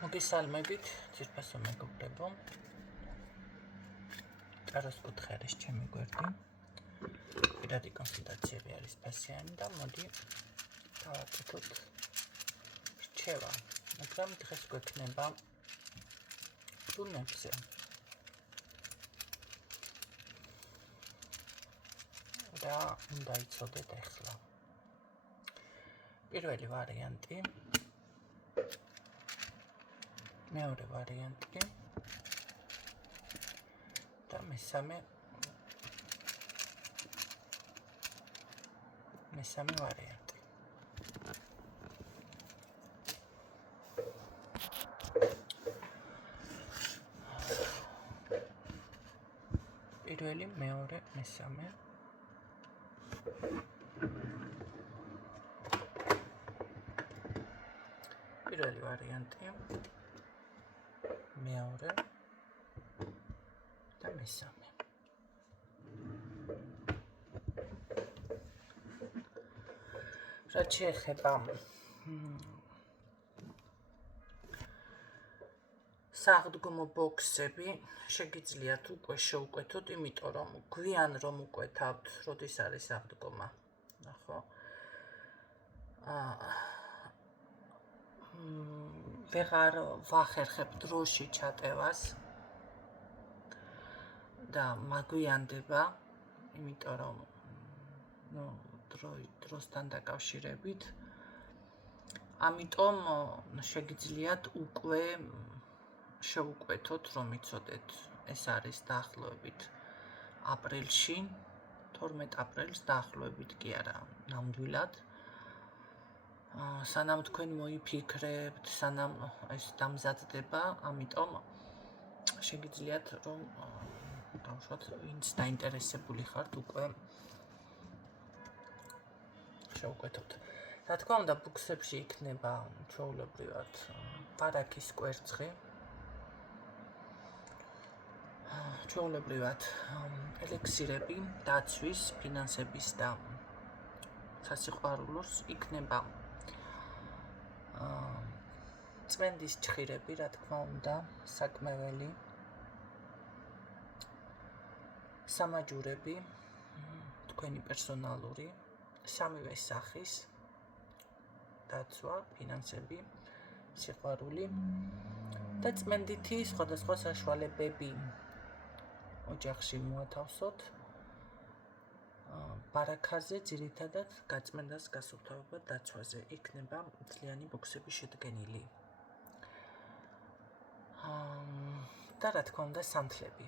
მოგესალმებით, ძირფასო მეგობრებო. ტაროს კუთხე არის ჩემი გვერდი. პირადი კონსულტაციები არის ფასიანი და მოდი დავაკეთოთ რჩევა. მაგრამ დღეს გვექნება რუნებზე. და უნდა იცოდეთ ახლა. პირველი ვარიანტი მეორე ვარიანტი და მესამე ვარიანტი. პირველი, მეორე, მესამე. პირველი ვარიანტი მეორე და მესამე. რაც შეეხება საღდგომო ბოქსები, შეგიძლიათ უკვე შევუკეთოთ, იმიტომ რომ გვიან რომ უკეთავთ, როდის არის საღდგომა. ნახო. ვეღარ ვახერხებ დროში ჩატევას და მაგვიანდება, იმიტომ რომ დროსთან დაკავშირებით. ამიტომ შეგიძლიათ უკვე შევუკეთოთ, რომ იცოდეთ, ეს არის დაახლოებით აპრილში, 12 აპრილს დაახლოებით კი არა, ნამდვილად. სანამ თქვენ მოიფიქრებთ, სანამ ეს დამზადდება, ამიტომ შეგიძლიათ რომ დავუშვათ, ვინც დაინტერესებული ხართ, უკვე შევუკეთოთ. რა თქმა უნდა, ბუქსებში იქნება ჩვეულებრივად პარაკის კვერცხი, ჩვეულებრივად ელექსირები დაცვის, ფინანსების და სასიყვარულოს, იქნება წვენდის ჩხირები, რა თქმა უნდა, საკმეველი, სამაჯურები, თქვენი პერსონალური, სამივე სახის დაცვა, ფინანსები, სიყვარული და წმენდითი სხვადასხვა საშუალებები ოჯახში მოათავსოთ. ბარაქაზე ძირითადად გაწმენდას გასუფთავება დაცვაზე იქნება მთლიანი ბოქსები შედგენილი. და რა თქმა უნდა, სანთლები.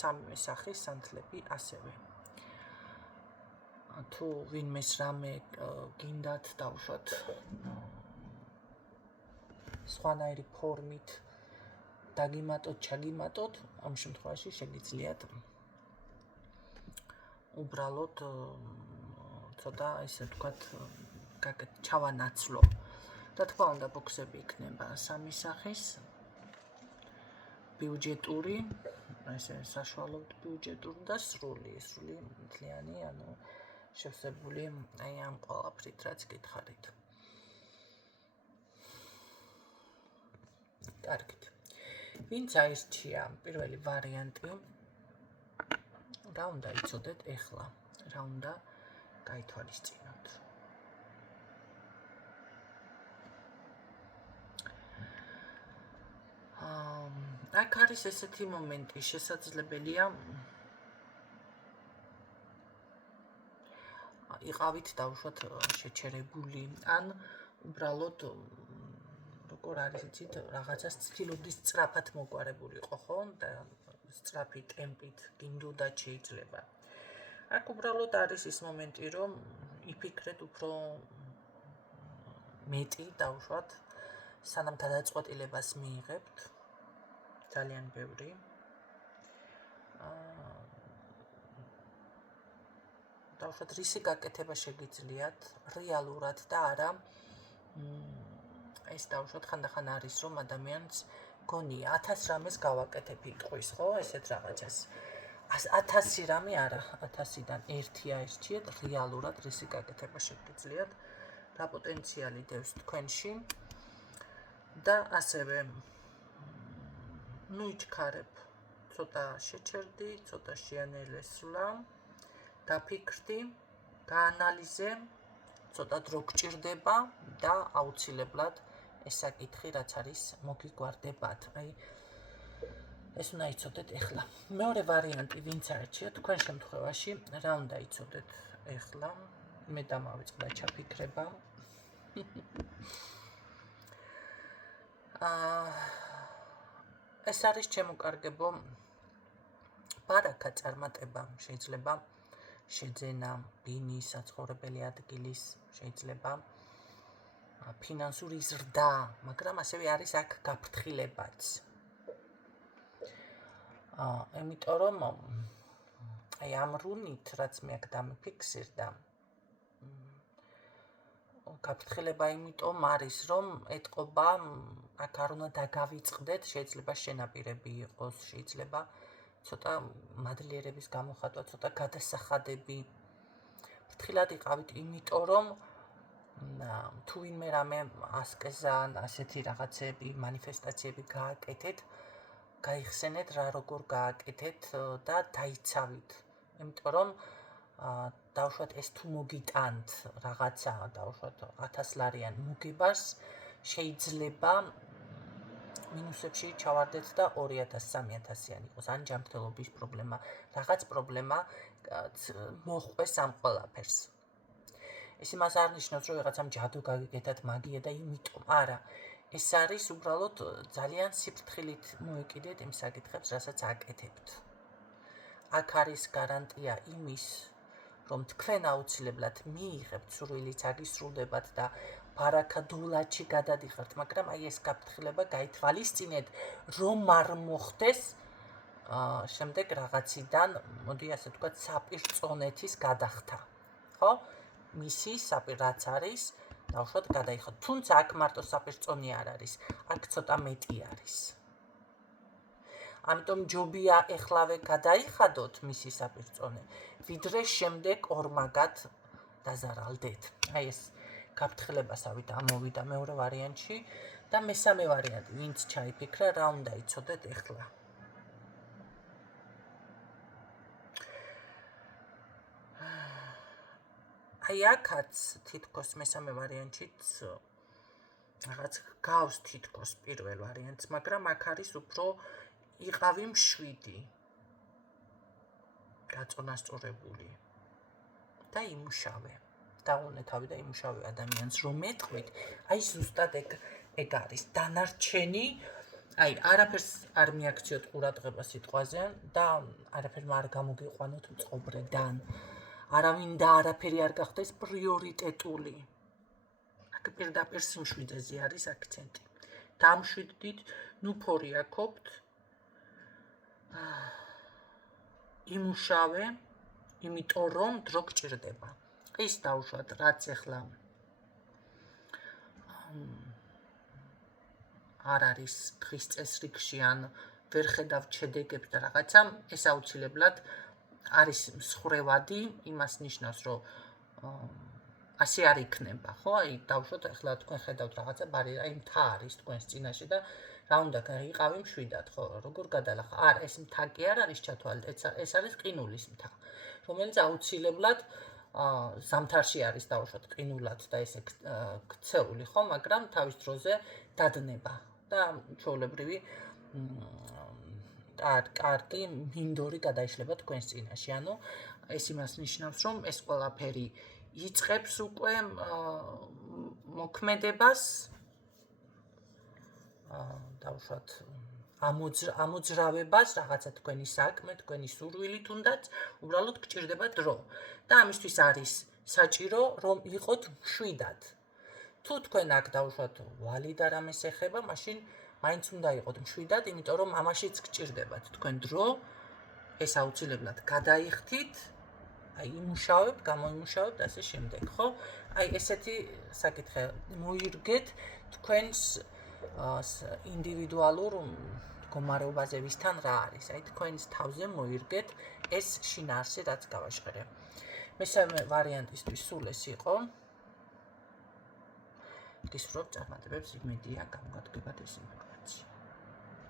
სამივე სახის სანთლები ასევე. თუ ვინმეს რამე გინდათ დავუშვათ სხვანაირი ფორმით დაგიმატოთ, ჩაგიმატოთ, ამ შემთხვევაში შეგიძლიათ უბრალოდ ცოტა ესე ვთქვათ ჩავანაცვლო. რა თქმა უნდა, ბოქსები იქნება სამი სახის, ბიუჯეტური, ესე საშუალო ბიუჯეტური და სრული მთლიანი, ანუ შევსებული აი ამ ყველაფრით, რაც გითხარით. კარგით. ვინც აირჩია პირველი ვარიანტი, რა უნდა იცოდეთ ახლა, რა უნდა გაითვალისწინოთ. აქ არის ესეთი მომენტი, შესაძლებელია იყავით დავუშვათ შეჩერებული, ან უბრალოდ როგორ არის იცით, რაღაცას ცდილობდის სწრაფად მოგვარებულიყო, ხო? და სწრაფი ტემპით გინდოდათ შეიძლება. აქ უბრალოდ არის ის მომენტი, რომ იფიქრეთ უფრო მეტი, დავუშვათ, სანამ გადაწყვეტილებას მიიღებთ, ძალიან ბევრი. დავუშვათ, რისი გაკეთება შეგიძლიათ რეალურად და არა ეს დავუშვათ, ხანდახან არის, რომ ადამიანს გონია 1000 რამეს გავაკეთებ იტყვის, ხო, ესეთ რაღაცას. 1000 რამე არა, 1000-დან ერთი აირჩიეთ, რეალურად რისი გაკეთება შეგიძლიათ, რა პოტენციალი დევს თქვენში და ასევე ნუიჩქარებ, ცოტა შეჩერდი, ცოტა შეანელესვლა, დაფიქრდი, გაანალიზე, ცოტა დრო გჭირდება და აუცილებლად ეს საკითხი რაც არის მოგიგვარდებათ. აი ეს უნდა იცოდეთ ეხლა. მეორე ვარიანტი ვინც არჩიოთ, თქვენ შემთხვევაში რა უნდა იცოდეთ ეხლა? მე დამავიწყდა ჩაფიქრება. ეს არის ჩემო ბარაკა წარმატება, შეიძლება შეძენა ბინის, საცხოვრებელი ადგილის, შეიძლება ფინანსური ზრდა, მაგრამ ასევე არის აქ გაფრთხილებაც. იმიტომ რომ აი ამ რუნით, რაც მე აქ დამიფიქსირდა, გაფრთხილება იმიტომ არის, რომ ეთყობა აქ არ უნდა დაგავიწყდეთ, შეიძლება შენაპირები იყოს, შეიძლება ცოტა მადლიერების გამოხატვა, ცოტა გადასახადები. ფრთხილად იყავით, იმიტომ რომ თუ ვინმე რამე ასკეზა, ასეთი რაღაცები, მანიფესტაციები გააკეთეთ, გაიხსენეთ რა როგორ გააკეთეთ და დაიცავით. იმიტომ რომ დავუშვათ ეს თუ მოგიტანთ რაღაცა, დავუშვათ 1000 ლარიან მოგებას, შეიძლება მინუსებში ჩავარდეთ და 2000-3000-იანი იყოს, ან ჯანმრთელობის პრობლემა, რაღაც პრობლემა მოხვეს ამ ყველაფერს. ეს იმას არ ნიშნავს, რომ რაღაცამ ჯადო გაგიკეთათ, მაგია და იმიტომ, არა. ეს არის უბრალოდ ძალიან სიფრთხილით მოეკიდეთ იმ საკითხებს, რასაც აკეთებთ. აქ არის გარანტია იმის, რომ თქვენ აუცილებლად მიიღებთ, სურვილიც აგისრულდებათ და ბარაკა დოლარში გადადიხართ, მაგრამ აი ეს გაფრთხილება გაითვალისწინეთ, რომ არ მოხდეს შემდეგ რაღაციდან, მოდი ასე ვთქვათ, საპირწონეთის გადახდა. ხო? მისი რაც არის, დავუშვათ გადაიხადოთ. თუმცა აქ მარტო საპირწონე არ არის, აქ ცოტა მეტი არის. ამიტომ ჯობია ეხლავე გადაიხადოთ მისი საპირწონე, ვიდრე შემდეგ ორმაგად დაზარალდეთ. აი ეს გაფრთხილებასავით ამოვიდა მეორე ვარიანტში და მესამე ვარიანტი, ვინც ჩაიფიქრა, რა უნდა იცოდეთ ეხლა. აი აქაც თითქოს მესამე ვარიანტშიც რაღაც გავს თითქოს პირველ ვარიანტს, მაგრამ აქ არის უფრო იყავი მშვიდი, გაწონასწორებული და იმუშავე. დაუნე თავი და იმუშავე ადამიანს რომ ეთქვით, აი ზუსტად ეგ არის. დანარჩენი, აი არაფერს არ მიაქციოთ ყურადღება სიტყვაზე და არაფერმა არ გამოგიყვანოთ მწყობრიდან. არავინ და არაფერი არ გახდეს პრიორიტეტული. აქ პირდაპირ სიმშვიძეზე არის აქცენტი. დამშვიდდით, ნუ ფორი აქობთ. იმუშავე, იმიტომ რომ დრო გჭირდება. ის დავუშვათ, რაც ეხლა არ არის დღის წესრიგში ან ვერ ხედავთ შედეგებს და რაღაცა, ეს აუცილებლად არის მსხრევადი, იმას ნიშნავს, რომ ასე არ იქნება, ხო? აი დავუშვათ, ეხლა თქვენ ხედავთ რაღაცა ბარიერა, აი მთა არის თქვენს წინაშე და რა უნდა გაიყავი მშვიდად, ხო? როგორ გადალახა? არა, ეს მთა კი არ არის ჩათვალეთ, ეს არის ყინულის მთა, რომელიც აუცილებლად ზამთარში არის დავუშვათ ყინულად და ესე ქცეული, ხო? მაგრამ თავის დროზე დადნება და ჩვეულებრივი კარგი მინდორი გადაიშლება თქვენს წინაშე. ანუ ეს იმას ნიშნავს, რომ ეს ყველაფერი იწყებს უკვე მოქმედებას, დავუშვათ ამოძრავებას, რაღაცა თქვენი საქმე, თქვენი სურვილი თუნდაც, უბრალოდ გჭირდება დრო. და ამისთვის არის საჭირო, რომ იყოთ მშვიდად. თუ თქვენ აქ დავუშვათ ვალი და რამეს ეხება, მაშინ მაინც უნდა იყოთ მშვიდად, იმიტომ რომ ამაშიც გჭირდებათ თქვენ დრო, ეს აუცილებლად გადაიხდით, აი იმუშავებთ, გამოიმუშავებთ და ასე შემდეგ, ხო? აი ესეთი საკითხი მოირგეთ თქვენს ინდივიდუალურ მდგომარეობაზე ვისთან რა არის. აი თქვენს თავზე მოირგეთ ეს შინაარსი, რაც გავაჟღერე. მესამე ვარიანტისთვის სულ ეს იყო. გისურვებთ წარმატებებს იმედია გამოგადგებათ ეს ინფორმაცია.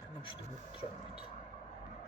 და მომშვიდობებით რომ